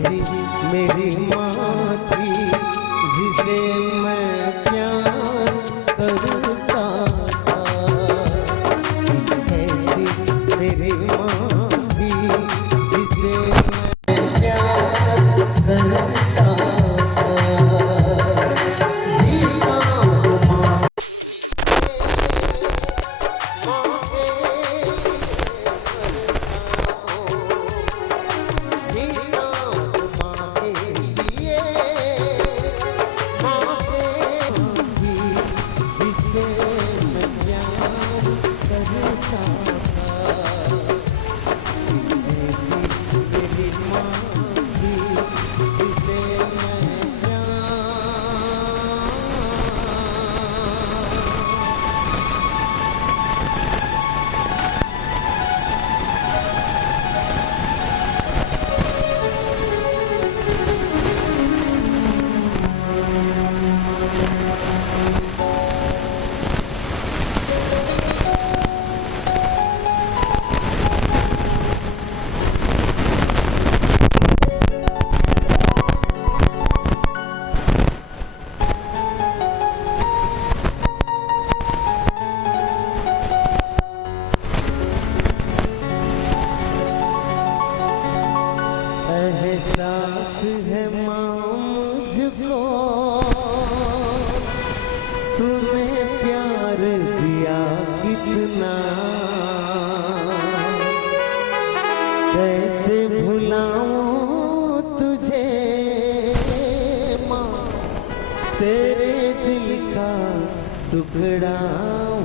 ऐसी मेरी माँ थी जिसे मैं प्यार करता था। ऐसी मेरी माँ थी जिसे मैं प्यार करता था। जीना माँ एहसास है माँ मुझको तूने प्यार दिया कितना, कैसे भुलाऊं तुझे माँ, तेरे दिल का टुकड़ा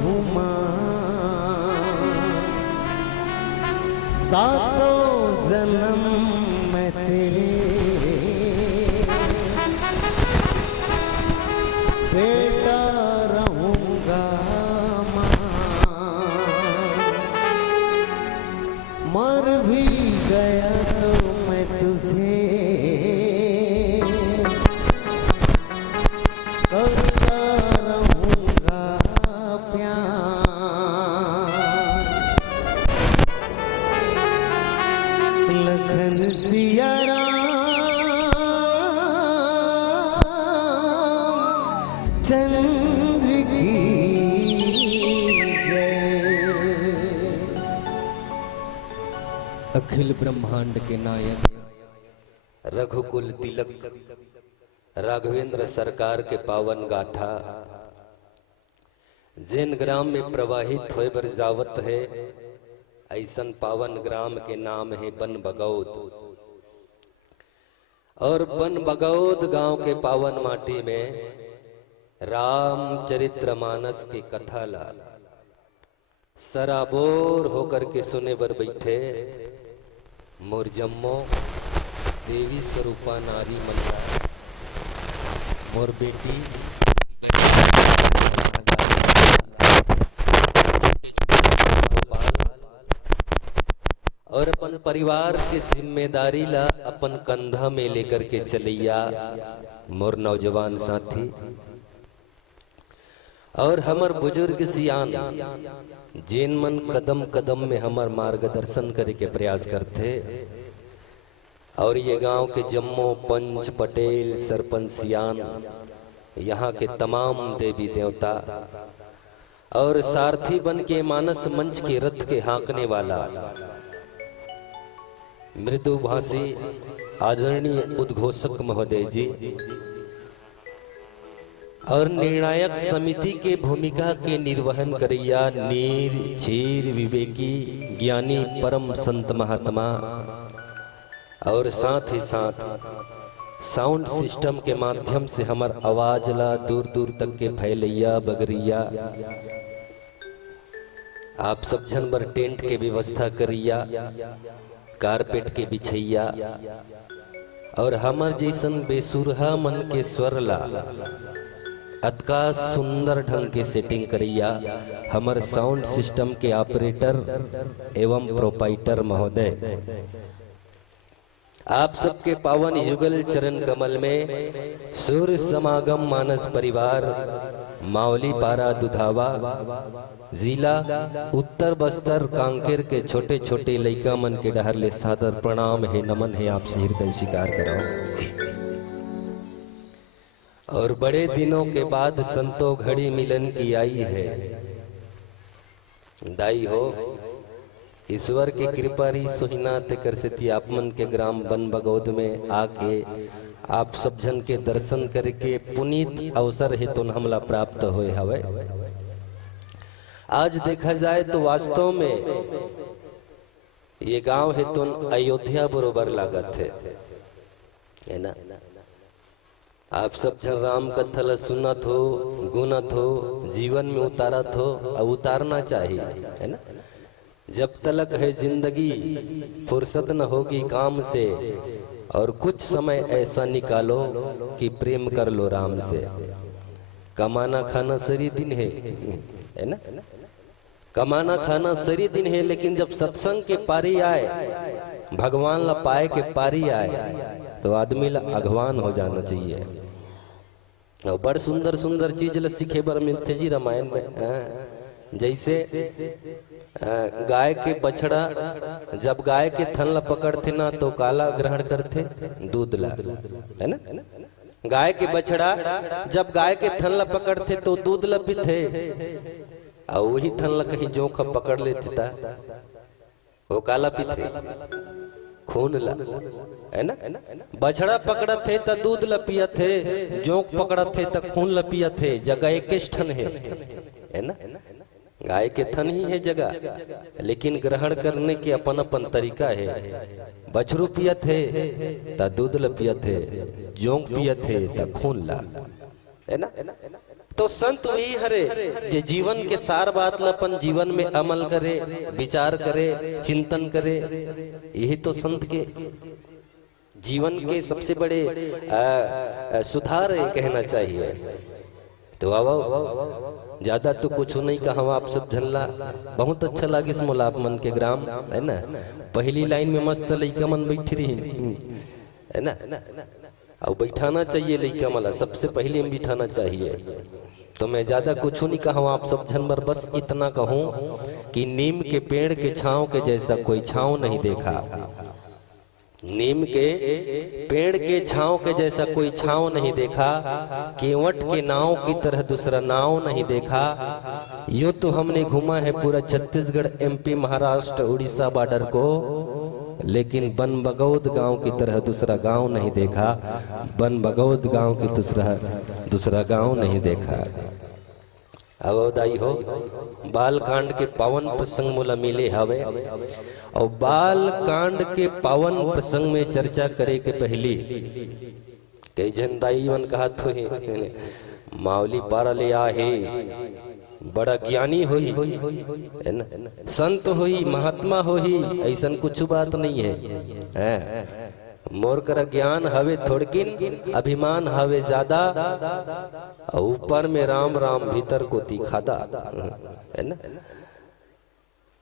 हूँ माँ। सातों जन्म मैं तेरे बेटा रहूंगा माँ। मर भी गया तो मैं तुझे करता रहूंगा प्यार। लखन सिया चंद्र की जय। अखिल ब्रह्मांड के नायक रघुकुल तिलक राघवेंद्र सरकार के पावन गाथा जिन ग्राम में प्रवाहित होए बर जावत है, ऐसन पावन ग्राम के नाम है बन बगौद। और बन बगौद गांव के पावन माटी में रामचरितमानस की कथा ला सराबोर होकर के सुने बर बैठे मोर जम्मो देवी स्वरूपा नारी मंदा मोर बेटी और अपन परिवार के जिम्मेदारी ला अपन कंधा में लेकर के चलैया मोर नौजवान साथी और हमर बुजुर्ग सियान जिन मन कदम कदम में हमर मार्गदर्शन करे के प्रयास करते। और ये गांव के जम्मो पंच पटेल सरपंच सियान, यहाँ के तमाम देवी देवता और सारथी बन के मानस मंच के रथ के हाँकने वाला मृदुभाषी आदरणीय उद्घोषक महोदय जी और निर्णायक समिति के भूमिका के निर्वहन करैया नीर चीर विवेकी ज्ञानी परम संत महात्मा और साथ ही साथ साउंड सिस्टम के माध्यम से हमार आवाज ला दूर दूर तक के फैलैया बगरिया आप सब जन बर टेंट के व्यवस्था करिया कारपेट के बिछैया और हमर जैसन बेसुरहा मन के स्वर ला अतका सुंदर ढंग के सेटिंग करिया हमर साउंड सिस्टम के ऑपरेटर एवं प्रोपाइटर महोदय आप सबके पावन युगल चरण कमल में सूर्य समागम मानस परिवार मावली पारा दुधावा जिला उत्तर बस्तर कांकेर के छोटे छोटे लइका मन के डहर ले सादर प्रणाम है, नमन है, आपसे हृदय स्वीकार कराओ। और बड़े दिनों के बाद संतो घड़ी मिलन की आई है। दाई हो ईश्वर की कृपा री सोहिनाथ कर सती आप मन के ग्राम बन बगौद में आके आप सब जन के दर्शन करके पुनीत अवसर हेतु तो हमला प्राप्त होए हवे। आज देखा जाए तो वास्तव में ये गांव हेतु अयोध्या बरोबर लागत है ना। आप सब जन राम कथा ल सुनत हो, गुनत हो, जीवन में उतारत हो और उतारना चाहिए, है ना। जब तलक है जिंदगी फुर्सत न होगी काम से, और कुछ समय ऐसा निकालो कि प्रेम कर लो राम से। कमाना खाना सरी दिन है ना, कमाना खाना सरी दिन है, लेकिन जब सत्संग के पारी आए, भगवान ला पाए के पारी आए, तो आदमी ला अगवान हो जाना चाहिए। और बड़ सुंदर सुंदर चीज ला सीखे बर मिलते जी रामायण में। जैसे गाय के बछड़ा जब गाय के थन ला पकड़ते ना तो काला ग्रहण करते दूध ला, है ना। गाय के बछड़ा जब गाय के थन ला पकड़ते तो दूध ला पीते, और वही थन ला कहीं जोंक पकड़ लेते था वो काला पीते खून ला, है ना। बछड़ा पकड़त थे तो दूध ला पियत थे, जोंक पकड़त थे तो खून ला पियत थे। जगह एक ठन है ना, गाय के थन ही है जगह, लेकिन ग्रहण करने के अपन अपन तरीका है। बछरू पियत है तो दूध ला पियत है, जोंक पियत है तो खून ला, है ना। तो संत वही हरे जे जीवन के सार बात ला अपन जीवन में अमल करे, विचार करे, चिंतन करे। यही तो संत के जीवन के सबसे बड़े सुधार है कहना चाहिए। तो आओ ज्यादा तो कुछ नहीं कहा, आप सब झल्ला बहुत अच्छा लगे इस मुलाप मन के ग्राम, है ना। पहली लाइन में मस्त लइका मन बैठ रही है ना, और बैठाना चाहिए लइका मला, सबसे पहले में बिठाना चाहिए। तो मैं ज्यादा कुछ नहीं कहूँ, आप सब जनवर बस इतना कहूँ कि नीम के पेड़ के छांव के जैसा कोई छांव नहीं देखा, नीम के पेड़ के छांव के जैसा कोई छांव नहीं देखा, केवट के नाव की तरह दूसरा नाव नहीं देखा। यूं तो हमने घूमा है पूरा छत्तीसगढ़, एमपी, महाराष्ट्र, उड़ीसा बॉर्डर को, लेकिन बन बगौद गांव की तरह दूसरा गांव नहीं देखा। बन बगौद गांव की दूसरा गांव नहीं देखा। अब दाई हो बाल कांड के पावन प्रसंग मोला मिले हवे, और बाल कांड के पावन प्रसंग में चर्चा करे के पहली कई जन दाई मन कहा तो मावली पारा ले आहे, बड़ा ज्ञानी होई, है ना, संत होई, महात्मा होई, ऐसन कुछ बात नहीं है। मोर कर ज्ञान हवे थोड़किन, अभिमान हवे ज्यादा, ऊपर में राम राम भीतर को तीखादा, है ना।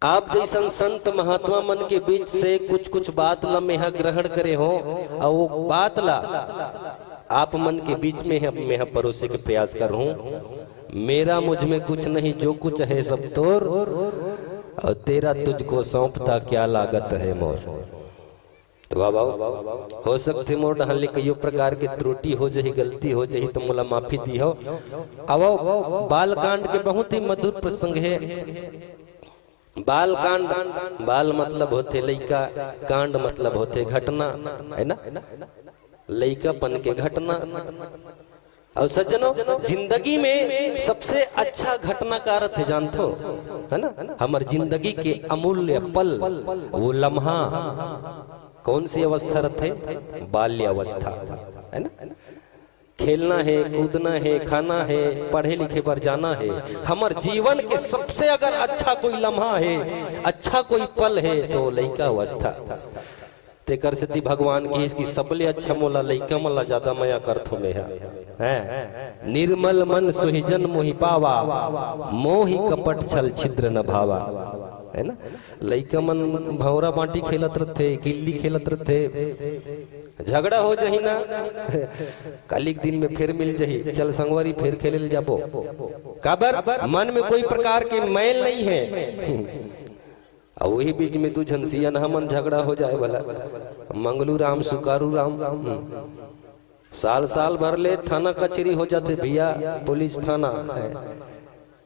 आप जैसन संत महात्मा मन के बीच से कुछ कुछ बात ला मैं ग्रहण करे हो, और वो बात ला आप मन के बीच में मैं परोसे के प्रयास कर हूँ। मेरा मुझ में कुछ नहीं, जो कुछ है सब तोर, और तेरा तुझको सौंपता क्या लागत है मोर। तो बाबा हो सकते मोर डहल कई प्रकार के त्रुटि हो जाही, गलती हो जाही, तो मोला माफी दी हो। अब बाल कांड के बहुत ही मधुर प्रसंग है। बाल कांड, बाल मतलब होते लइका, कांड मतलब होते घटना, है ना, लइकापन के घटना। और सज्जनों जिंदगी में सबसे अच्छा घटना का अर्थ है जानते हो, है ना। हमारी जिंदगी के अमूल्य पल, वो लम्हा कौन सी अवस्था रहते, बाल्य अवस्था, है ना। खेलना है, कूदना है, खाना है, पढ़े लिखे पर जाना है। हमारे जीवन के सबसे अगर अच्छा कोई लम्हा है, अच्छा कोई पल है, तो लइका अवस्था। तेकर से भगवान की इसकी सबले अच्छा मोला लइका मला ज्यादा मया करथो में है। निर्मल मन सुहिजन मोहि पावा, मोहि कपट छल छिद्र न भावा। है ना। लइका मन भौरा बांटी खेलत रहते, गिल्ली खेलत रहते, झगड़ा हो जही ना कालिक दिन में फिर मिल जही, चल संगवारी फिर खेले जाबो। काबर मन में कोई प्रकार के मैल नहीं है। और वही बीच में दू झंसिया न मन झगड़ा हो जाए वाला, मंगलू राम सुकारू राम, साल साल भर ले थाना कचहरी हो जाते भैया, पुलिस थाना है।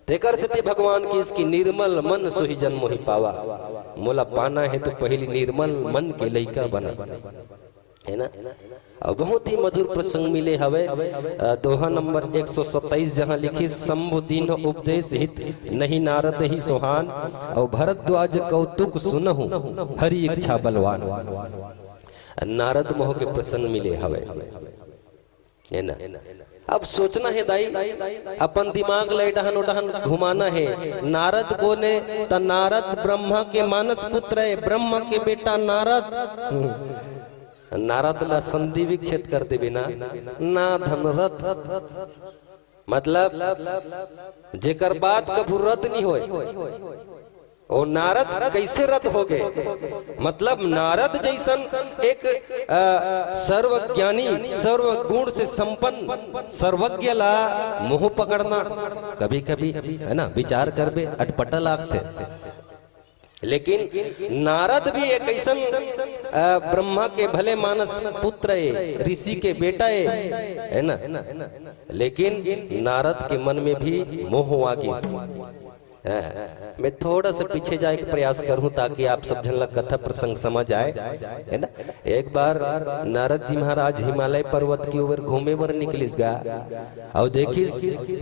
तेकर से भगवान की इसकी निर्मल मन सोही जन्म ही पावा। मोला पाना है तो पहली निर्मल मन के लइका बना, है ना। और बहुत ही मधुर प्रसंग मिले हवे। दोहा नंबर 127 जहाँ लिखी शंभु दीन उपदेश हित नहीं नारद ही सोहान, और भरद्वाज कौतुक सुनहु हरि इच्छा बलवान। नारद मोह के प्रसंग मिले हवे, है ना। अब सोचना है दाई, अपन दिमाग ले डहन उडहन घुमाना है। नारद को ने त नारद ब्रह्मा के मानस पुत्र है, ब्रह्मा के बेटा नारद। नारद ला संधि विक्षेप कर दे बिना ना धनरथ, मतलब जेकर बात कभू रद्द नहीं होए, ओ नारद कैसे रद्द हो गए। मतलब नारद जैसन एक सर्वज्ञानी सर्वगुण से संपन्न सर्वज्ञ ला मुंह पकड़ना कभी कभी, है ना, विचार कर बे अटपटा लागते। लेकिन नारद भी एक ऐसन ब्रह्मा के भले मानस पुत्र है, ऋषि के बेटा है ना। लेकिन नारद के मन में भी मोह वागिस। मैं थोड़ा सा पीछे जाए के प्रयास करूं ताकि आप सब जन लग कथा प्रसंग समझ आए, है ना। एक बार नारद जी महाराज हिमालय पर्वत की ओर घूमे बर निकलिस गा, और देखिस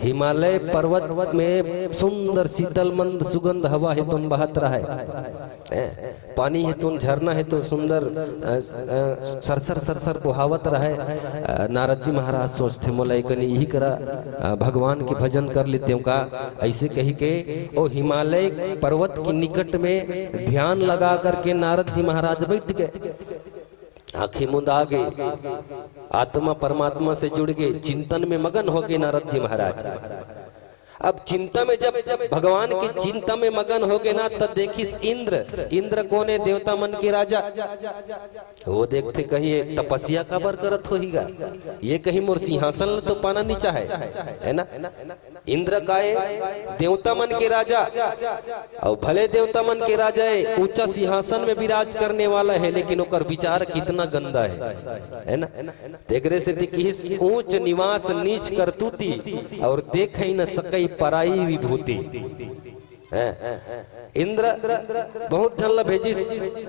हिमालय पर्वत में सुंदर शीतल मंद सुगंध हवा है तुम बहत रहा है, पानी है तुम झरना है तो सुंदर सरसर सरसर बुहावत रहे। नारद जी महाराज सोचते मोला कनी यही करा भगवान के भजन कर लेते हूँ का। ऐसे कही के ओ हिमालय पर्वत के निकट में ध्यान लगा करके नारद जी महाराज बैठ गए, आंखें मुंद आ गए, आत्मा परमात्मा से जुड़ गए, चिंतन में मगन हो गए नारद जी महाराज। अब चिंता में जब भगवान की चिंता में मगन हो गए ना, तब देखिस इंद्र, इंद्र कौन है, देवता मन के राजा। वो देखते कहीं तपस्या का बर करत होगा, ये कहीं मोर सिंहासन तो पाना नहीं चाहे, है ना। इंद्र का है देवता मन के राजा, और भले देवता मन के राजा है, ऊंचा सिंहासन में विराज करने वाला है, लेकिन ओकर विचार कितना गंदा है ना। देखरे से देखिस ऊंच निवास नीच करतूती, और देख ही न सकई पराई विभूति। इंद्र बहुत झल्ला भेजिस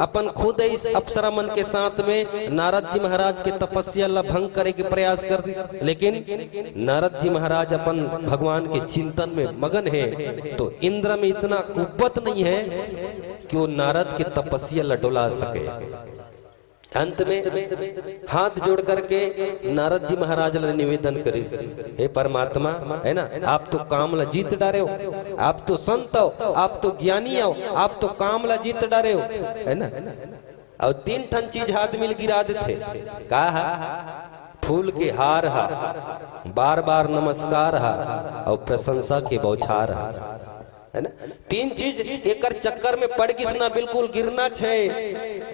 अपन खुद इस अप्सरा मन के साथ में नारद जी महाराज के तपस्या ला भंग करे के प्रयास कर दी, लेकिन नारद जी महाराज अपन भगवान के चिंतन में मगन है, तो इंद्र में इतना कुव्वत नहीं है कि वो नारद के तपस्या ला डोला सके। अंत में हाथ जोड़ करके नारद जी महाराज ने निवेदन करिस, हे परमात्मा, है ना, आप तो काम ला जीत डारे हो, आप तो संत हो, आप तो ज्ञानी हो, आप तो काम ला जीत डारे हो, है ना। और 3 ठन चीज हाथ मिल गिरा देते, कहा फूल के हार हा, बार बार नमस्कार हा, और प्रशंसा के बौछार हा, है ना। 3 चीज एक चक्कर में पड़ गिस ना, बिल्कुल गिरना छे,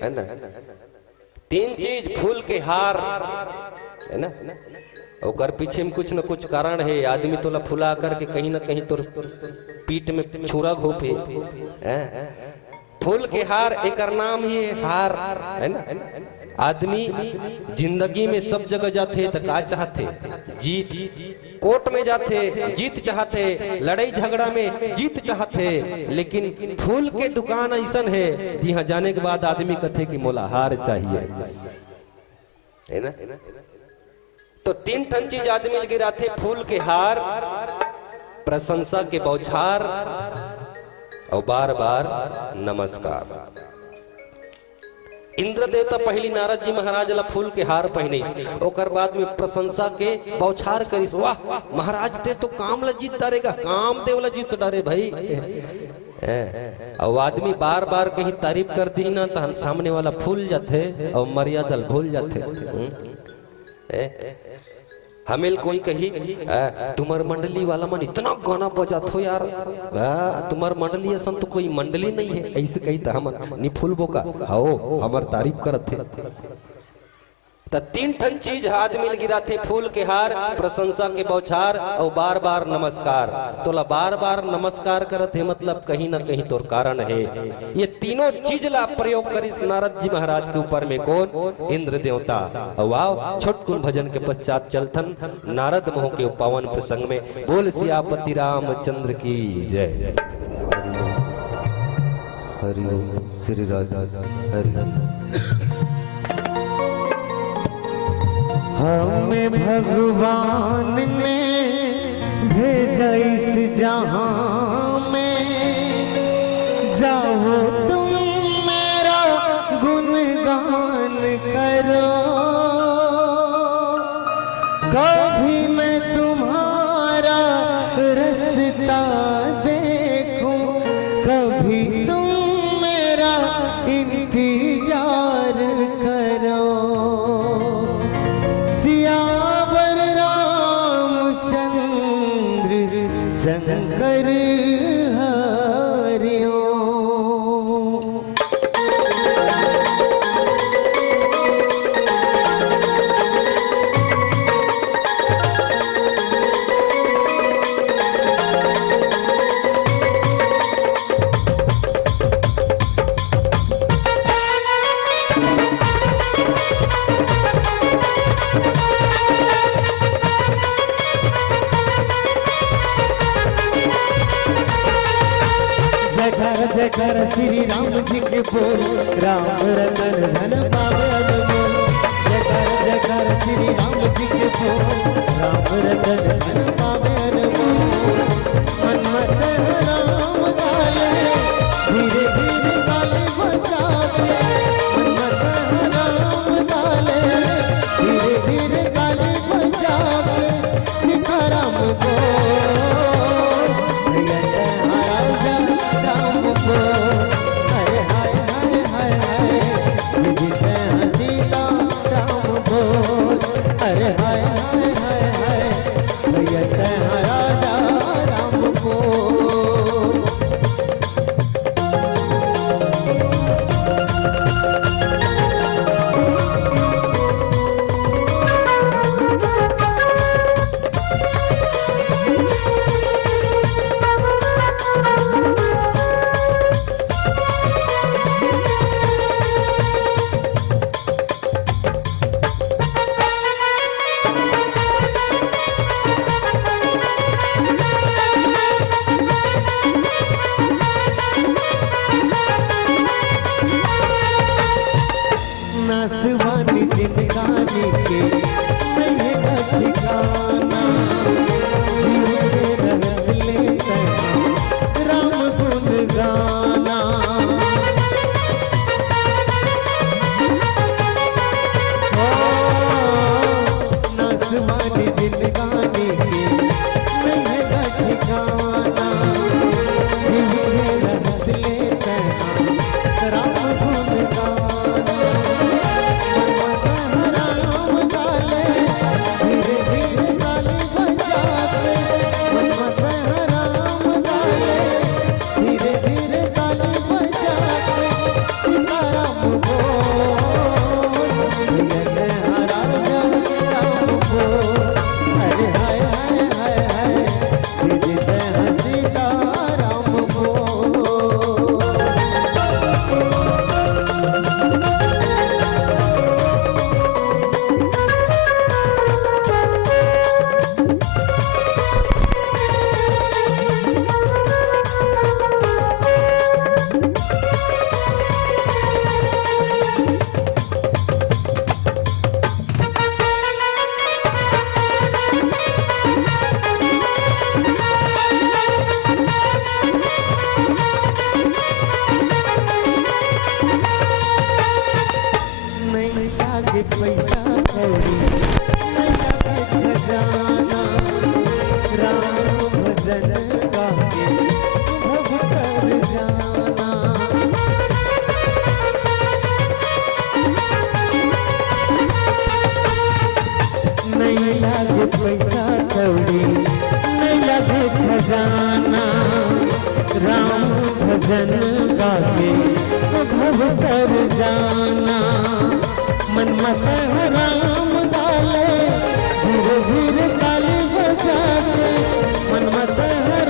है ना। 3 चीज फूल के हार, है ना, और पीछे में कुछ न कुछ कारण है। आदमी तोला फुला करके कहीं ना कहीं तो पीठ में छुरा घोपे, फूल के हार एक नाम ही हार, है ना। आदमी जिंदगी में सब जगह जाते तो का चाहते, जीत, कोर्ट में जाते जीत चाहते, लड़ाई झगड़ा में जीत चाहते, लेकिन फूल के दुकान ऐसा है जहाँ जाने के बाद आदमी कहते कि मोला हार चाहिए, है ना। तो 3 ठन चीज आदमी गिराते, फूल के हार, प्रशंसा के बौछार, और बार बार नमस्कार। इंद्र देवता पहली नारद जी महाराज ला फूल के हार पहनिस, ओकर बाद में प्रशंसा के बौछार करिस, वाह महाराज ते तो काम ला जीत डारेगा, काम देव ला जीत डारे भाई। और आदमी बार बार कहीं तारीफ कर दी ना, तो सामने वाला फूल जाते और मर्यादा भूल जाते। हमें कोई कही तुम्हार मंडली वाला मन इतना गाना बजात हो यार, तुम्हार मंडली असन तो कोई मंडली नहीं है, ऐसे कही था हम नी फूल बोका हो हमार तारीफ करत थे। तो तीन ठन चीज हाथ मिल गिरा थे, फूल के हार, प्रशंसा के बौछार और बार बार नमस्कार। तो ला बार बार नमस्कार करत है मतलब कहीं ना कहीं तोर कारण है। ये तीनों चीज ला प्रयोग करिस नारद जी महाराज के ऊपर में कौन? इंद्र देवता। वाव छोटकुन भजन के पश्चात चलथन नारद मोह के पावन प्रसंग में। बोल सियापति रामचंद्र की जय। हरि ओम श्री राधा हरि। हमें भगवान ने भेजा इस जहां में, जाओ तुम मेरा गुणगान करो। कभी मैं तुम्हारा रास्ता देखूं, कभी तुम मेरा इंतजार करो। सियावर रामचंद्र शंकर हरि ओम। जयकार श्री राम जी के बोल, राम रतन धन पावे अनमोल। जयकार श्री राम जी के बोल, राम रतन धन पावे अनमोल। हनुमत राम गाले, धीरे धीरे गाले बजाते। हनुमत राम गाले, धीरे धीरे गाले बजाते। सीताराम बोल, हरे हाय हाय हाय हाय, सीता राम बोल, हरे हाय हाय हाय। पैसा कौड़ी नहीं लगे खजाना राम भजन गाके भव कर जाना मन मत राम गाले धीरे धीरे ताली बजा के मन मत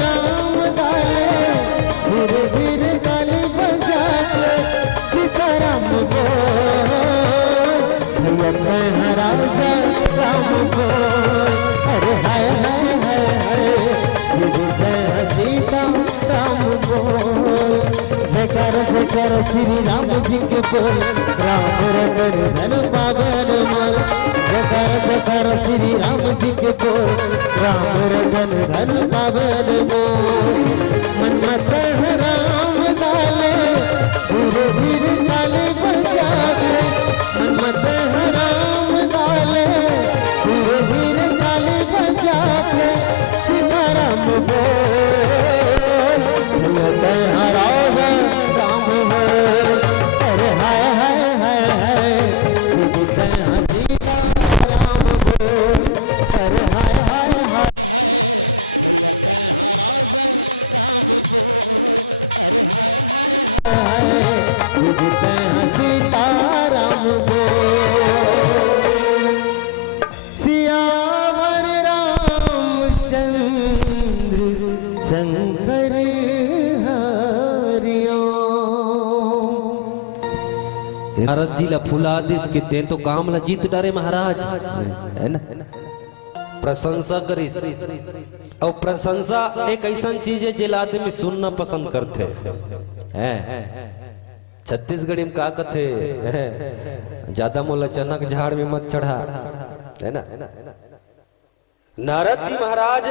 राम गाले धीरे धीरे ताली बजा के सीताराम बोल भैया राजा राम बोल अरे हाय हाय हाय हाय जय सीता राम बोल जयकार श्री राम जी के बोल राम रतन धन पावन मोल जयकार श्री राम जी के बोल राम रतन धन पावन मोल मन मत राम गाले धीरे धीरे ताली बजावे मन मत राम गाले धीरे धीरे ताली बजावे सीताराम बोल राम बोल अरे हाय हाय हाय हाय सीता राम बोल अरे हाय हाय हाय सीता राम बोल सियावर रामचंद्र शंकर नारद जी ला फुला दिस के ते तो काम ला जीत डारे महाराज है ना प्रशंसा करिस और प्रशंसा एक ऐसा चीज है जिला आदमी सुनना पसंद करते हैं छत्तीसगढ़ी में का कथे ज्यादा मोला चनक झाड़ में मत चढ़ा है ना नारद जी महाराज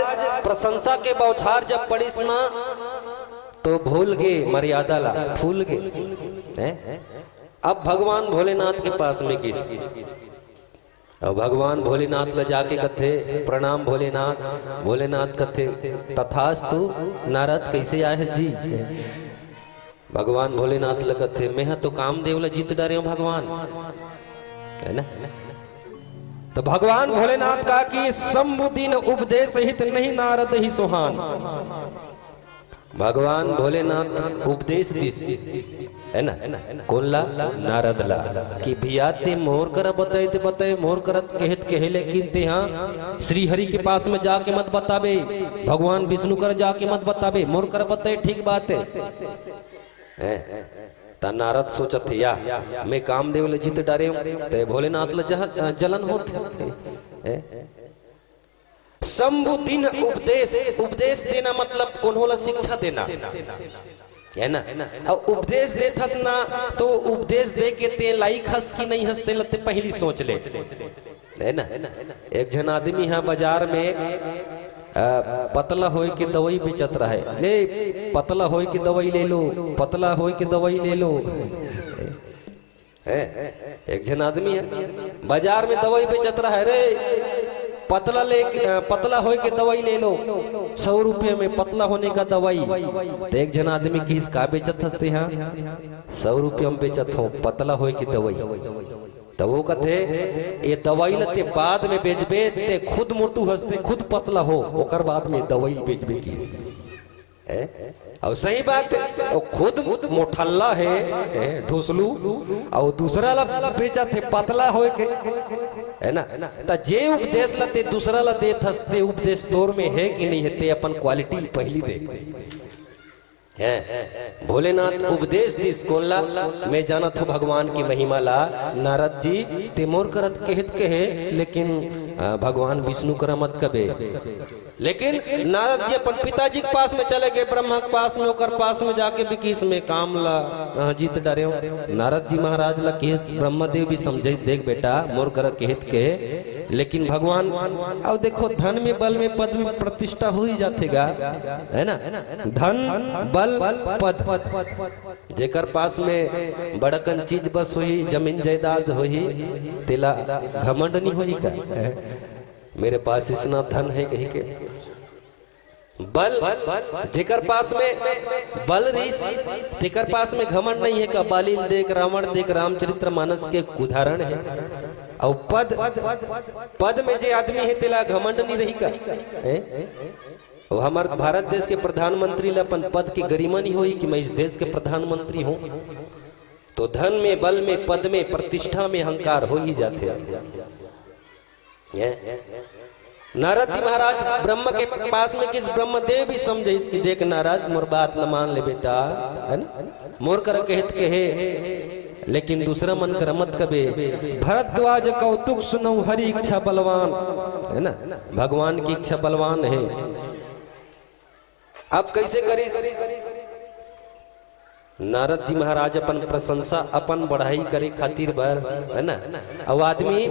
प्रशंसा के बौछार जब पड़िस ना तो भूल गए मर्यादा ला भूल गए अब भगवान भोलेनाथ के पास में किस और भगवान भोलेनाथ ला जाके कथे प्रणाम भोलेनाथ भोलेनाथ कथे तथास्तु नारद कैसे आए जी भगवान भोलेनाथ ला कथे मैं तो कामदेव ला जीत डरे हूं भगवान है ना तो भगवान भोलेनाथ का कि सम्बुदीन उपदेश हित नहीं नारद ही सुहान भगवान भोलेनाथ उपदेश दिस है ना कौन ला नारद ला कि भिया ते मोर कर बताए मोर करत कहत कहे लेकिन ते हाँ श्री हरि के पास में जाके मत बताबे भगवान विष्णु कर जाके मत बताबे मोर कर बताए ठीक बात है ता नारद सोचत थे या मैं कामदेव ले जीत डरे हूं ते भोलेनाथ ला जलन होते सम्बुदीन उपदेश उपदेश देना मतलब कौन शिक्षा देना है ना और उपदेश दे थस ना तो उपदेश दे के ते लाइक हंस की नहीं हंसते लते पहली सोच ले है ना एक जन आदमी है बाजार में पतला होए की दवाई बेचत रहा है ले पतला होए की दवाई ले लो पतला होए की दवाई ले लो है एक जन आदमी है बाजार में दवाई बेचत रहा है रे पतला होए के दवाई ले लो 100 रुपये में पतला होने का दवाई तो एक जन आदमी की इसका बेचत हंसते हैं 100 रुपये में बेचत हो पतला होए की दवाई तो वो कहते ये दवाई लते बाद में बेचबे ते खुद मोटू हंसते खुद पतला हो ओकर बाद में दवाई बेचबे की और सही बात है खुद मोठल्ला है ढोसलू और दूसरा ला बेचा थे पतला होए के है ना ता जे उपदेश लते दूसरा ला दे थसते उपदेश तोर में है कि नहीं है ते अपन क्वालिटी पहली देख है भोलेनाथ उपदेश दिस कोला मैं जाना था भगवान की महिमा ला नारद जी ते मोर करत कहत कहे लेकिन भगवान विष्णु कर मत कबे लेकिन नारद जी अपन पिताजी के पास में चले गए ब्रह्मा के पास में ओकर पास में जाके भी किस में काम ला जीत डरे नारद जी महाराज ला केस ब्रह्मदेव भी समझे देख बेटा मोर कर कहत कहे लेकिन भगवान अब देखो धन में बल में पद में प्रतिष्ठा हो ही जातेगा है ना धन बल पद जेकर पास में बड़कन चीज बस हुई जमीन जायदाद हुई तेला घमंड नहीं हुई का मेरे पास इतना धन है कहीं के बल जेकर पास में बल रीस तेकर पास में घमंड नहीं है का बालिल देख रावण देख रामचरित्र मानस के उदाहरण है और पद पद में जे आदमी है तेला घमंड नहीं रही का और हमारे भारत देश के प्रधानमंत्री ला अपन पद की गरिमा नहीं होई कि मैं इस देश के प्रधानमंत्री हूं। तो धन में, बल में, पद में, प्रतिष्ठा में अहंकार हो ही जाते। नारद जी महाराज ब्रह्म के पास में किस ब्रह्मदेव भी समझे इसकी, देख नारद मोर बात ल मान ले बेटा, है ना, मोर कर कहत कहे लेकिन दूसरा मन कर मत कबे। भरद्वाज कौतुक सुनऊ हरि इच्छा बलवान, है ना, भगवान की इच्छा बलवान है। अब कैसे करी? नारद जी महाराज अपन प्रशंसा अपन बढ़ाई करे खातिर भर, है ना, अब आदमी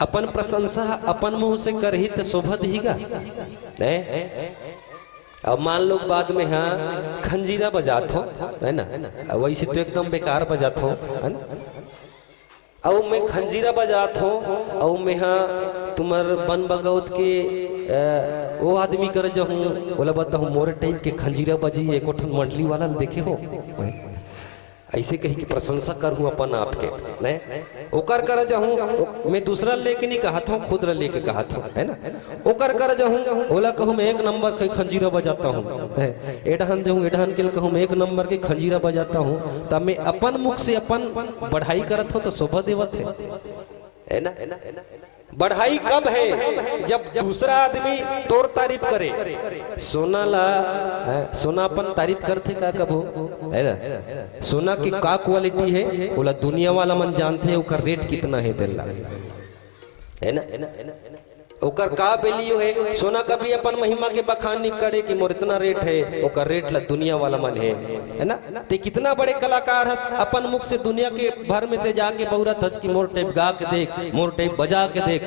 अपन प्रशंसा अपन मुंह से कर ही तो शोभत ही गा। अब मान लो बाद में हाँ खंजीरा बजात हो, है ना, वैसे तो एकदम बेकार बजात हो, है ना, और मैं खंजीरा बजात हो और मैं हाँ तुम्हार बन बगौत के वो आदमी कर जो हूँ बोला बता हूँ मोरे टाइप के खंजीरा बजी एक मंडली वाला देखे हो, ऐसे कही कि प्रशंसा कर हूँ अपन आपके नहीं ओकर कर जाऊँ मैं दूसरा लेके नहीं कहा था, खुद लेके कहा था, है ना, ओकर कर जाऊँ ओला कहूँ मैं एक नंबर के खंजीरा बजाता हूँ, एडहन जाऊँ एडहन के कहूँ मैं एक नंबर के खंजीरा बजाता हूँ, तब मैं अपन मुख से अपन बढ़ाई करत हो तो शोभा देवत है ना। बढ़ाई कब है? जब दूसरा आदमी तोर तारीफ करे। सोना ला सोना अपन तारीफ करते का कब हो, है ना, सोना की का क्वालिटी है बोला दुनिया वाला मन जानते है उकर रेट कितना है तेला, है ना, ओकर का वैल्यू है। सोना कभी अपन महिमा के बखान नहीं करे कि मोर इतना रेट है, ओकर रेट ला दुनिया वाला मन है ना। ते कितना बड़े कलाकार हस अपन मुख से दुनिया के भर में ते जाके बहुरत हस कि मोर टाइप गा के देख, मोर टाइप बजा के देख,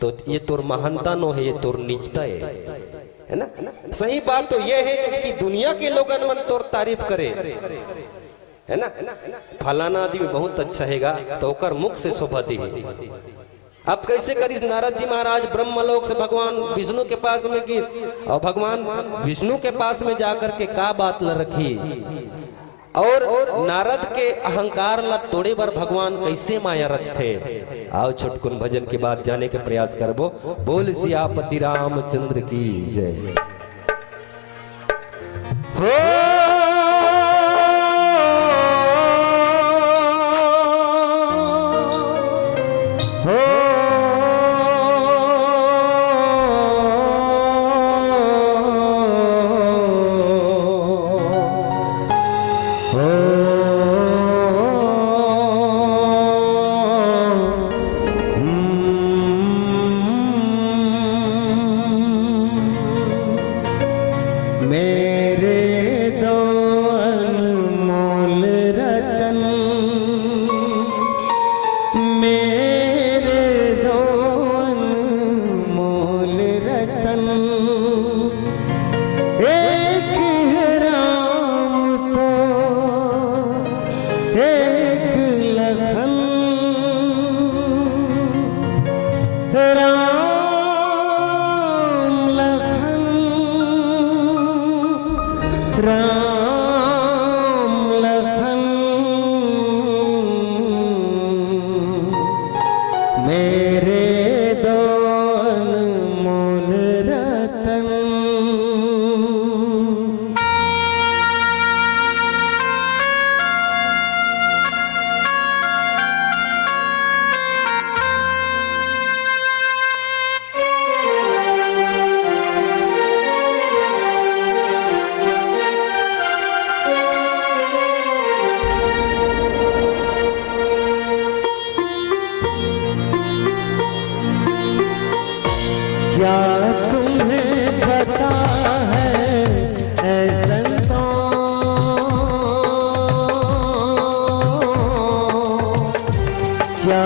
तो ये तोर महानता नो है, ये तोर नीचता है ना। सही बात तो ये है कि दुनिया के लोगन मन तोर तारीफ करे, है ना, फलाना आदमी बहुत अच्छा हैगा तो ओकर मुख से शोभा दी। अब कैसे करिस? नारद जी महाराज ब्रह्मलोक से भगवान विष्णु के पास में किस और भगवान विष्णु के पास में जाकर के का बात ल रखी और नारद के अहंकार ला तोड़े बर भगवान कैसे माया रचते। आओ छुटकुन भजन के बाद जाने के प्रयास करबो। बोल सियापति रामचंद्र की जय हो। क्या तुम्हें पता है ऐसा तो क्या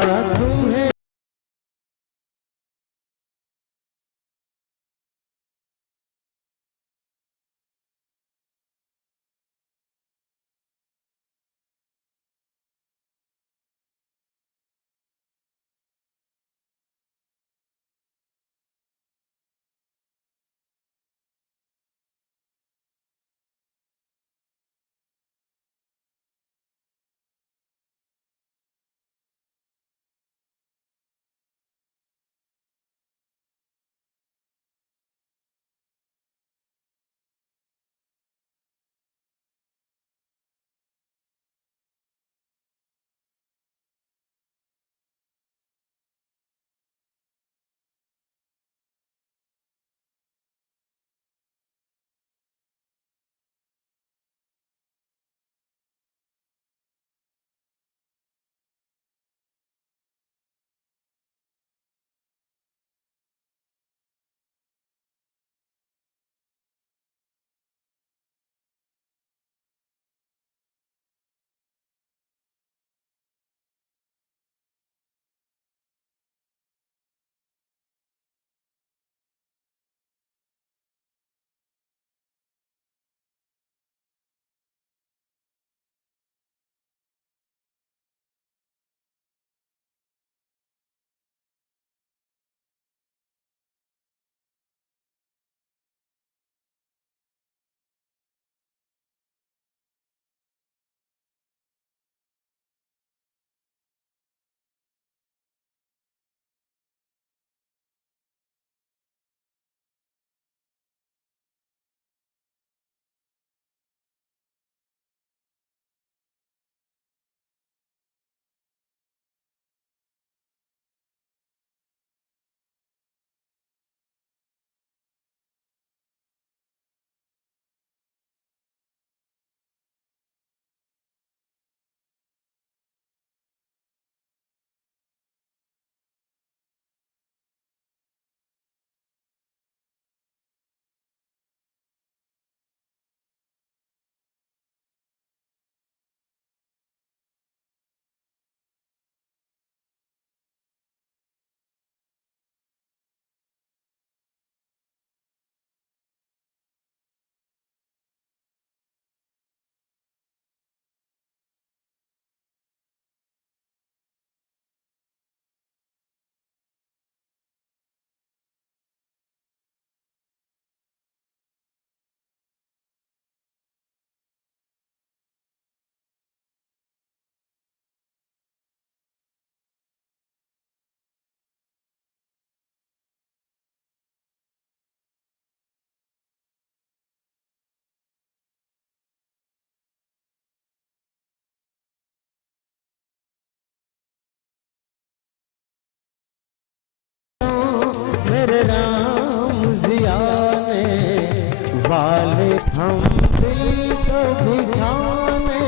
हम दिल को भिखाने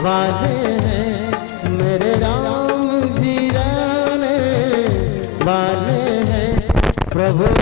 वाले हैं, मेरे राम जी रहने वाले हैं, प्रभु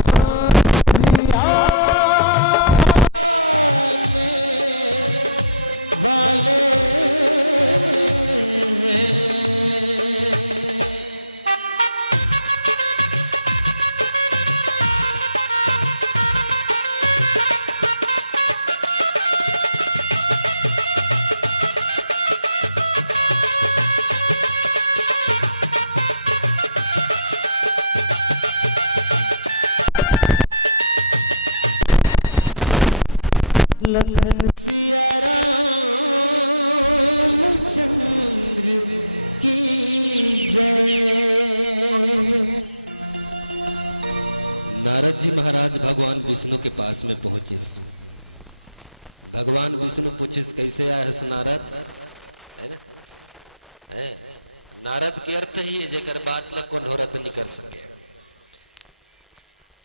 लखन भगवान विष्णु के पास में पहुंचिस। भगवान विष्णु पूछिस कैसे आए नारद? नारद के अर्थ ही है जेकर बात ला कोन होरत नहीं कर सके।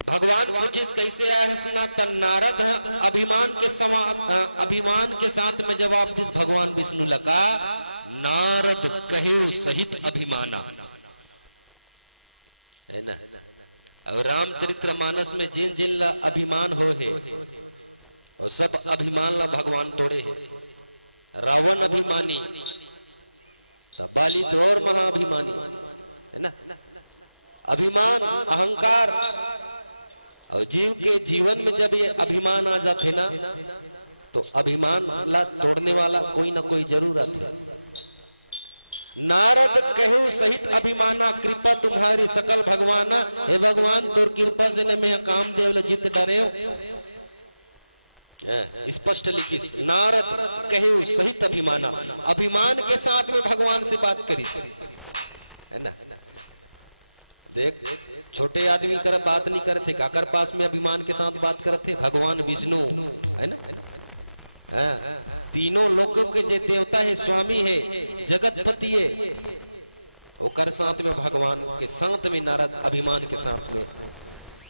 भगवान पूछिस कैसे आए सनातन? नारद अभिमान के साथ में जवाब दिस भगवान विष्णु लगा, नारद कहियो सहित अभिमाना है ना। और रामचरितमानस में जिन जिन ला अभिमान हो है और सब अभिमान ला भगवान तोड़े है। रावण अभिमानी, बाली तो और महाअभिमानी है ना। अभिमान अहंकार और जीव के जीवन में जब ये अभिमान आ जाते ना तो अभिमान ला तोड़ने वाला कोई ना कोई जरूरत है। नारद कहूं सहित अभिमाना, कृपा तुम्हारे सकल भगवान। हे भगवान तोर कृपा से न मैं काम देवला जित डरे। स्पष्ट लिखिस, नारद कहूं सहित अभिमाना, अभिमान के साथ में भगवान से बात करिस है ना। देख छोटे आदमी कर बात नहीं करते, काकर पास में अभिमान के साथ बात करते भगवान विष्णु है ना। तीनों लोगों के जो देवता है, स्वामी है, जगतपति है, वो कर साथ में भगवान के साथ में नारद अभिमान के साथ में।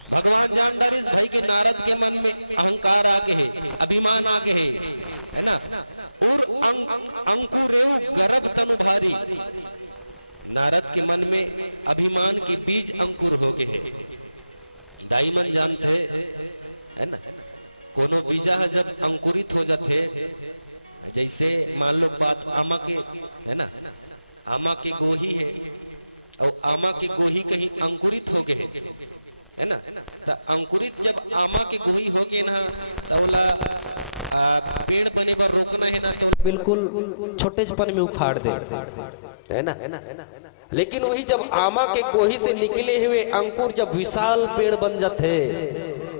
भगवान जान डारे भाई के नारद के मन में अहंकार आगे है, अभिमान आगे है ना। अंकुर गर्भ तनु भारी, नारद के मन में अभिमान के बीज अंकुर हो गए हैं। दाईमन जानते है ना, कोनो बीजा जब अंकुरित हो जाते, जैसे मान लो बात आमा के है ना, आमा के गोही है और आमा के गोही कहीं अंकुरित हो गए है ना। तो अंकुरित जब आमा के गोही हो गए ना तो पेड़ बने पर रोकना है ना तो बिल्कुल छोटेपन में उखाड़ दे है ना। लेकिन वही जब आमा के गोही से निकले हुए अंकुर जब विशाल पेड़ बन जाते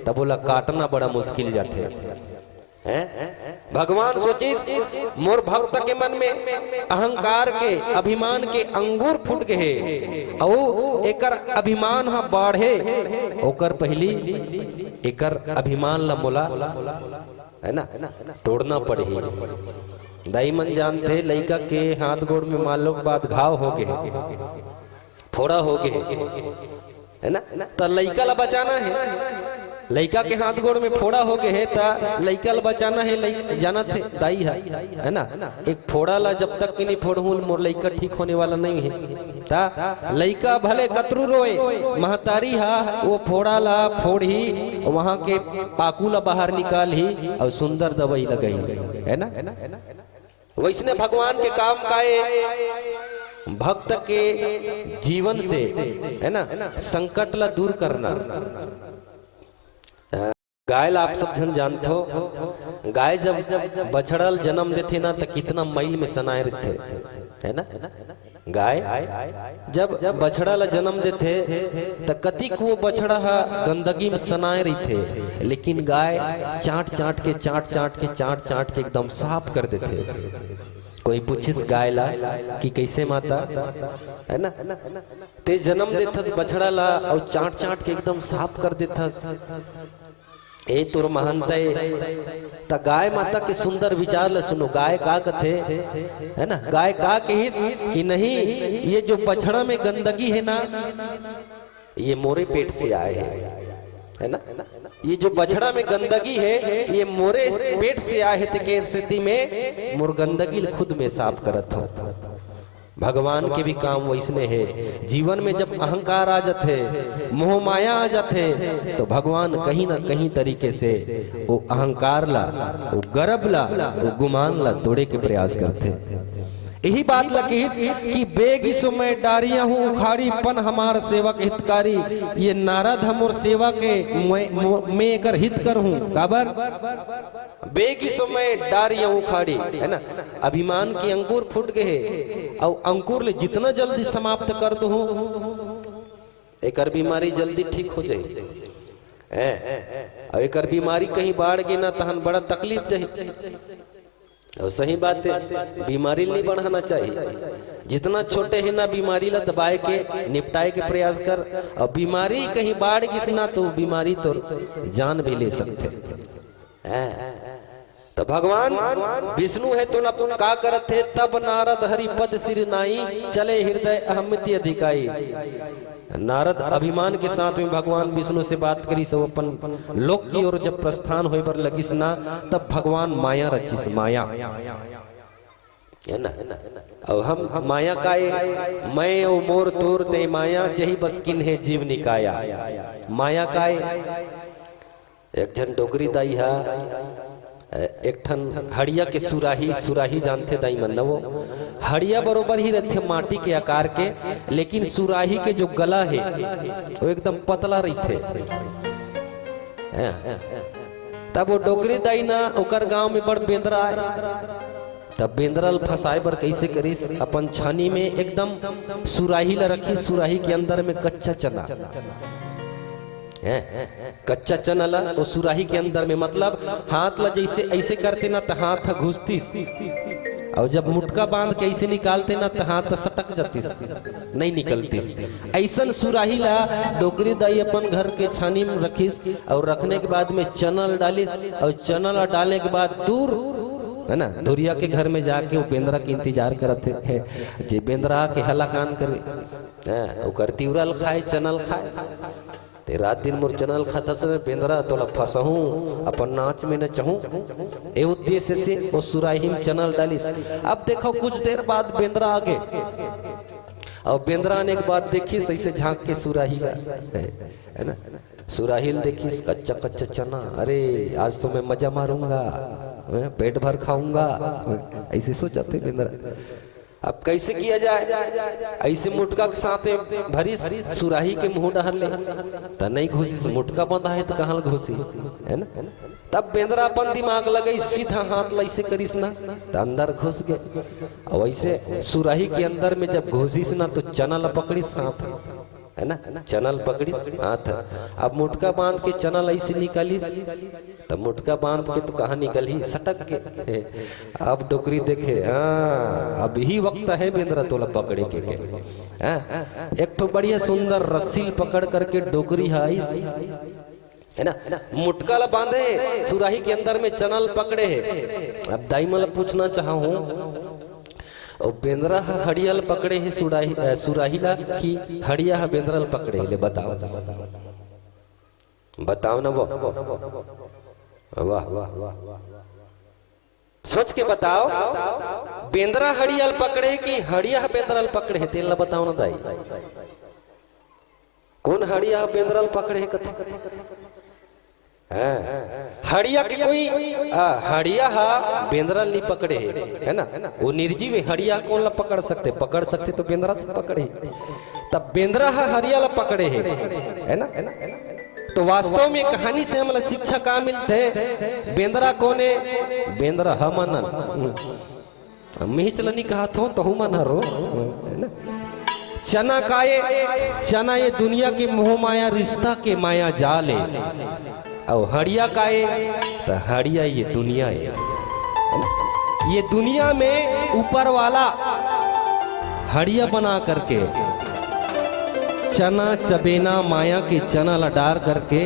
तब बोला काटना बड़ा मुश्किल जाते हैं। भगवान सोचिस मोर भक्त के मन में अहंकार के अभिमान के अंगूर फूट गए और एकर अभिमान हा बढ़े, ओकर पहली एकर अभिमान ला मोला है ना तोड़ना पड़े। दाईमन जानते लड़का के हाथ गोड़ में मान लो बाद घाव हो गए, फोड़ा हो गए है ना, तो लड़का ला बचाना है। लड़का के हाथ गोड़ में फोड़ा हो गए है तो लड़का ला बचाना है। जाना थे दाई है ना, एक फोड़ा ला जब तक कि नहीं फोड़ू मोर लड़का ठीक होने वाला नहीं है। ता लड़का भले कतरू रोए, महतारी हा वो फोड़ा ला फोड़ ही वहां के पाकू ला बाहर निकाल ही और सुंदर दवाई लगाई है ना। वैसने भगवान के काम काए भक्त के जीवन से है ना संकट ला दूर करना। गाय ला आप सब जन जानते हो, गाय जब बछड़ल जन्म देते ना तो कितना मैल में सनाए रहते है ना। गाय जब बछड़ा ला जन्म देते तो कति को बछड़ा गंदगी में सनाए रहते, लेकिन गाय चाट चाट के एकदम साफ कर देते। कोई पूछिस गाय ला कि कैसे माता है ना, ते जन्म देथस बछड़ा ला और चाट चाट के एकदम साफ कर देथस। ए तुर महंत त गाय माता के सुंदर विचार ला सुनो। गाय का कथे है ना, गाय का कहिस कि नहीं ये जो बछड़ा में गंदगी है ना ये मोरे पेट से आए है है ना। ये जो बछड़ा में गंदगी है ये मोरे पेट से आहित के स्थिति में मोर गंदगी खुद में साफ करत हो। भगवान के भी काम वैसने है। जीवन में जब अहंकार आ जाते, मोह माया आ जाते, तो भगवान कहीं ना कहीं तरीके से वो अहंकार ला, वो गर्व ला, वो गुमान ला तोड़े के प्रयास करते। यही बात लगी कि बेगी सो मैं डारिया हूँ उखाड़ी पन हमार सेवक हितकारी। ये नारद हम और सेवा के मैं कर हित कर हूँ काबर बेगी सो मैं डारिया उखाड़ी, है ना। अभिमान के अंकुर फूट गए और अंकुर ले जितना जल्दी समाप्त कर दो एक बीमारी जल्दी ठीक हो जाए। और एक बीमारी कहीं बाढ़ गई ना तहन बड़ा तकलीफ जाए। और सही बात है, बीमारी नहीं बढ़ाना चाहिए। जितना छोटे है ना बीमारी ला दबाए के निपटाए के प्रयास कर। और बीमारी कहीं बाढ़ गिसना तो बीमारी तो जान भी ले सकते हैं। तो भगवान विष्णु है तो न का करत है तब नारद हरि पद सिर नाई चले हृदय अहमति अधिकाई। नारद अभिमान के साथ में भगवान विष्णु से बात करी सब अपन लोक की ओर जब प्रस्थान होए पर लगिस ना तब भगवान माया रचिस माया, है ना। और हम माया काय मैं ओ मोर तोर ते माया जही बस किन है जीव निकाया। माया काय एक जन डोगरी दाई है एक ठन हड़िया के सुराही जानते दाई मन वो हड़िया बरोबर ही रहते माटी के आकार के, लेकिन सुराही के जो गला है वो एकदम पतला रहते। तब वो डोगरी दाई ना ओकर गांव में बड़ बेंदरा आए। तब बेंदरल फसाए बर कैसे करिस अपन छानी में एकदम सुराही ला रखी। सुराही के अंदर में कच्चा चना कच्चा चना ला वो सुराही के अंदर में, मतलब हाथ ला जैसे ऐसे करते ना तो हाथ घुसतीस और जब मुटका बांध के ऐसे निकालते ना तो हाथ सटक जातीस नहीं निकलतीस। ऐसन सुराही ला डोकरी दाई अपन घर के छानी में रखीस और रखने के बाद में चना डालिस और चना ला डालने के बाद दूर है ना धुरिया के घर में जाके वो बेंद्रा के इंतजार करते है जे बेंद्रा के हला कान करे ओकर तिवरल खाए चनल खाए। ते रात दिन मोर चनल खाता से बेंद्रा तोला फसहूं अपन नाच में न चहूं ए उद्देश्य से वो सुराही में चनल डालिस। अब देखो कुछ देर बाद बेंद्रा आ गए और बेंद्रा आने के बाद देखिस ऐसे झांक के सुराही है ना सुराहिल देखिस कच्चा कच्चा चना, अरे आज तो मैं मजा मारूंगा पेट भर खाऊंगा ऐसे सोचते बेंद्रा। अब कैसे किया जाए, ऐसे मुटका के साथ भरी सुराही के मुंह डहर ले तो नहीं घुसी, मुटका बंधा है तो कहाँ घुसी, है ना। तब बेंद्रा अपन दिमाग लगे सीधा हाथ ला ऐसे करिस ना तो अंदर घुस गए और ऐसे सुराही के अंदर में जब घुसीस ना तो चना ला पकड़िस हाथ, है ना चनल पकड़ी हाथ। अब मुटका बांध के चनल ऐसे निकाली तब मुटका बांध के तो कहाँ निकली सटक के। अब डोकरी देखे हाँ अब ही वक्त है बेंद्रा तोला पकड़े के एक तो बढ़िया सुंदर रस्सी पकड़ करके डोकरी है ना मुटका ला बांधे सुराही के अंदर में चनल पकड़े है। अब दाई मला पूछना चाहा हूँ और बेंद्रा हड़ियल पकड़े है सुराहीला की हड़िया बेंद्रल पकड़े ले बताओ बताओ ना वो वाह सोच के बताओ बेंद्रा हड़ियल पकड़े कि हड़िया बेंद्रल पकड़े है तेल बताओ ना दाई कौन हड़िया बेंद्रल पकड़े है कथे हड़िया के कोई हड़िया बेंद्रा नहीं पकड़े है ना वो निर्जीव हड़िया कौन ला पकड़ सकते तो बेंद्रा तो पकड़े तब बेंद्रा हड़िया ला पकड़े है ना। तो वास्तव में कहानी से हमारा शिक्षा का मिलते बेंद्रा कौन है बेंद्रा हमन मिहिच लनी कहा तो हुमन हरो है ना। चना काये चना ये दुनिया के मोह माया रिश्ता के माया जाल है और हड़िया काये तो हड़िया ये दुनिया है। ये दुनिया में ऊपर वाला हड़िया बना करके चना चबेना माया के चना ला डार करके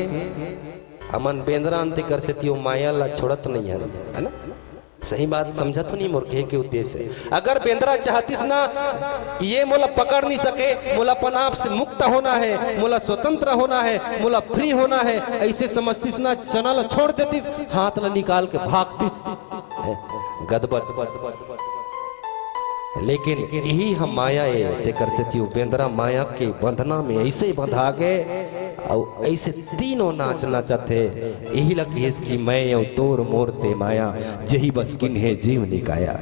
अमन बेंद्रा अंत कर से माया ला छोड़त नहीं है ना। सही बात समझा तो नहीं मोर के उद्देश्य। अगर बेंद्रा चाहतीस ना ये मोला पकड़ नहीं सके, मोला अपन आप से मुक्त होना है, मोला स्वतंत्र होना है, मोला फ्री होना है, ऐसे समझतीस ना चना ला छोड़ देतीस, हाथ ला निकाल के भागतीस गदबद। लेकिन यही हम माया है तेकर से त्यू बेंद्रा माया के बंधना में ऐसे बंधा गए और ऐसे तीनों नाच नाचते यही लगी इसकी मैं यू तोर मोर ते माया जही बस किन्हे जीव निकाया।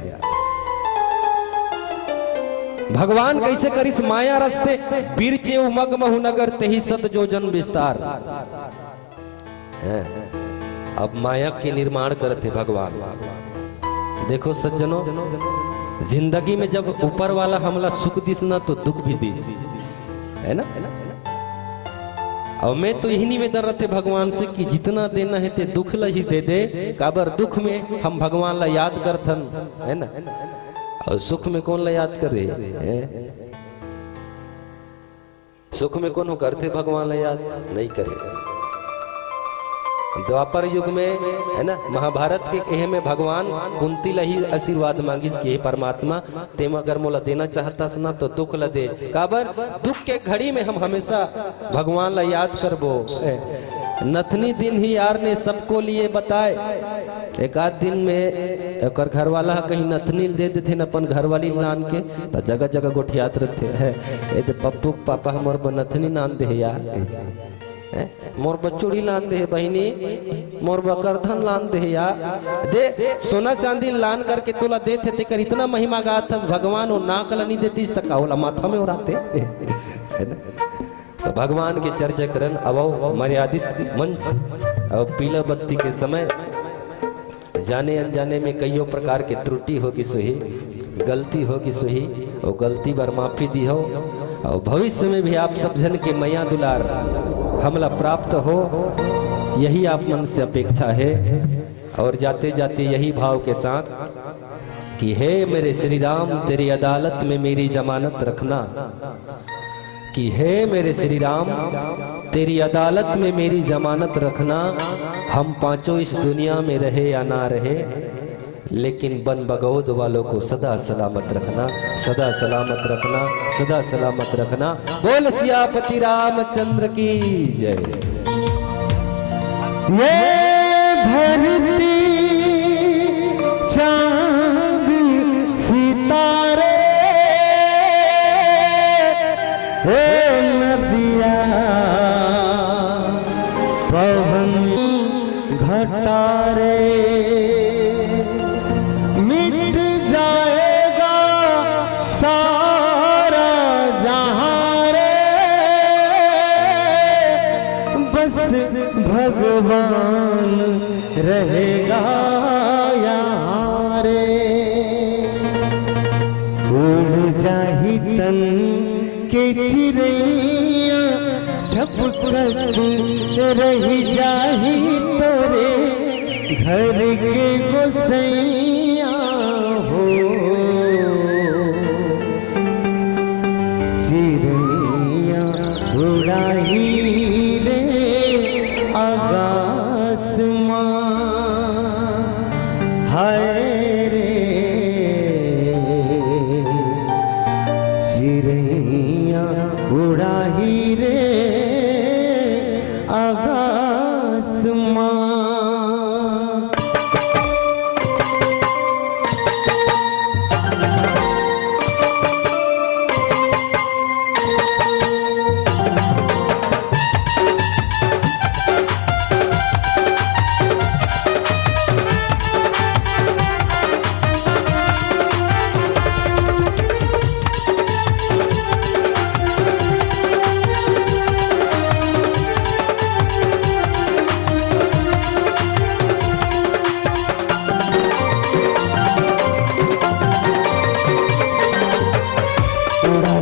भगवान कैसे करिस माया रस्ते बीरचे उमग महु नगर तेही सत जो जन विस्तार। अब माया के निर्माण करते भगवान। देखो सज्जनों, जिंदगी में जब ऊपर वाला हमला सुख दिस ना तो दुख भी दिस, है ना। और मैं तो यही निवेदन रहते भगवान से कि जितना देना है ते दुख ला ही दे दे, काबर दुख में हम भगवान ला याद करथन, है ना, और सुख में कौन ला याद करे, सुख में कौन हो करते भगवान ला याद नहीं करे। द्वापर युग में, है ना, महाभारत के एह में भगवान कुंती ला ही आशीर्वाद मांगिस कि हे परमात्मा तेम अगर मोला देना चाहता ना तो दुख ला दे, काबर दुख के घड़ी में हम हमेशा भगवान ला याद करबो। नथनी दिन ही यार ने सबको लिए बताए, एक आध दिन में एक घर वाला कहीं नथनी दे देते न अपन घर वाली लान के तो जगह जगह गोठियात रहते है पप्पू पापा हमर नथनी नान दे यार, मोर बचूड़ी लान दे बहनी, मोर बकरधन लान दे या दे सोना चांदी लान करके तुला देते ते कर इतना महिमा गात था भगवान वो नाक ला नहीं देती तक कावला माथा में उड़ाते तो भगवान के चर्चा करन अब मर्यादित मंच और पीला बत्ती के समय जाने अनजाने में कईयों प्रकार के त्रुटि होगी सही, गलती होगी सही, और गलती बार माफी दी हो, और भविष्य में भी आप सब जन के मैया दुलार हमला प्राप्त हो, यही आप मन से अपेक्षा है। और जाते जाते यही भाव के साथ कि हे मेरे श्री राम तेरी अदालत में मेरी जमानत रखना, कि हे मेरे श्री राम तेरी अदालत में मेरी जमानत रखना। हम पांचों इस दुनिया में रहे या ना रहे, लेकिन बन बगौद वालों को सदा सलामत रखना, सदा सलामत रखना, सदा सलामत रखना। बोल सियापति रामचंद्र की जय। ये धरती चांद सितारे नदिया पवन घटारे मिट जाएगा सारा जहां रे, बस भगवान रहेगा यहाँ रे। उड़ जाही तन के चिड़ैया झपकत रही जाही तोरे घर के गोसैया हो। चिड़ैया उड़ाही रे आकाशमां, हाय रे चिड़ैया उड़ाही रे आकाशमां।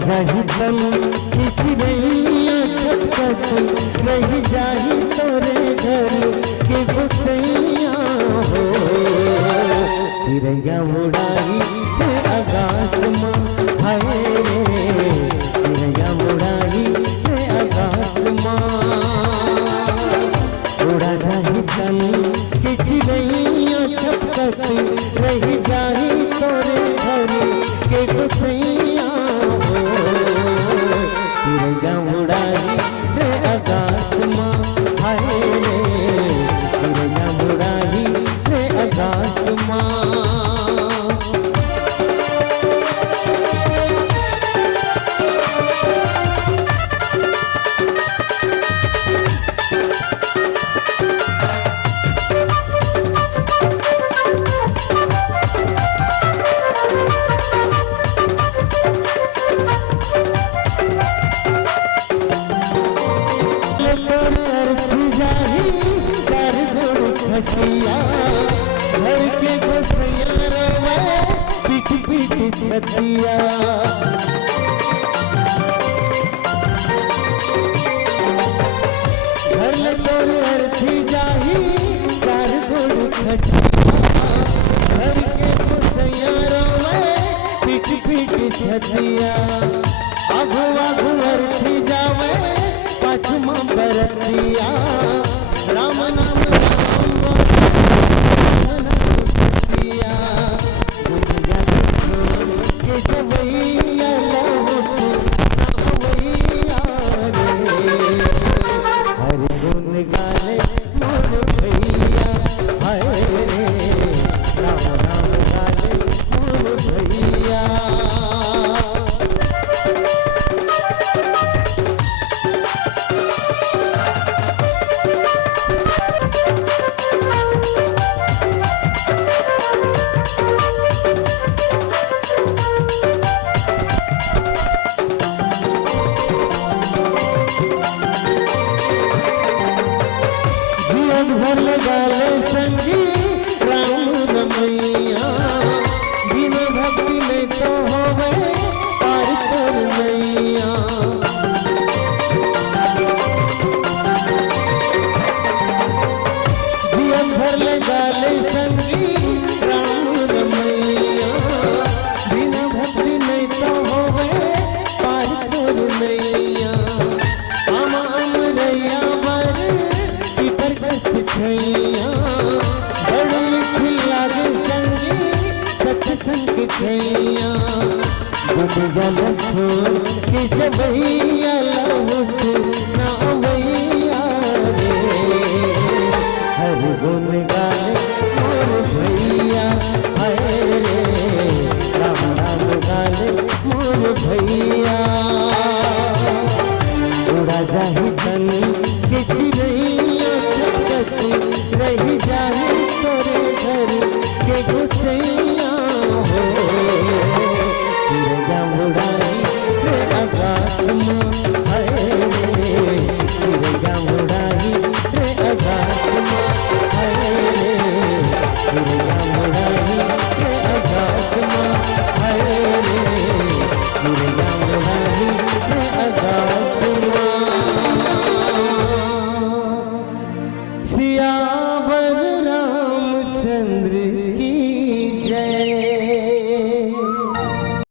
जाही तन की चिड़ैया झपकत रही जाही तोरे घर के गोसैया हो। चिड़ैया उड़ाही रे आकाशमां, हाय रे चिड़ैया उड़ाही रे आकाशमां। उड़ा जाही तन की चिड़ैया झपकत रही खटिया घर के गोसैया रोवे पीट पीट छतिया घर ले तोर अर्थी जाही चार गोड़ खटिया घर के गोसैया रोवे पीट पीट छतिया आघू आघू अर्थी जावे पछमा बरतिया राम नाम राम सतिया दुनिया के जवैया लवैया रे हरि गुण गाले मोर भैया हाय रे राम नाम गाले मोर भैया भर लगाले संगी राम रमैया बिन भक्ति में तो होवे पार कर नैया जीवन भर लगाले संगी राम रमैया बिन भक्ति में तो होवे पार कर नैया आमा अमरैया वर पीपर कस छैया बड़ मिठी लागे संगी सत्संग छैया गुण गल छोड़ के जबैया लहुट ना अवैया रे हरि गुण गाले मोर भैया हाय रे राम नाम गाले मोर भैया उड़ा जाही तन के चिड़ैया रही जाए तोरे घर के गोसैया हो चिड़ैया उड़ाई रे आकाश में हाय रे चिड़ैया उड़ाई रे आकाश में हाय रे चिड़ैया उड़ाई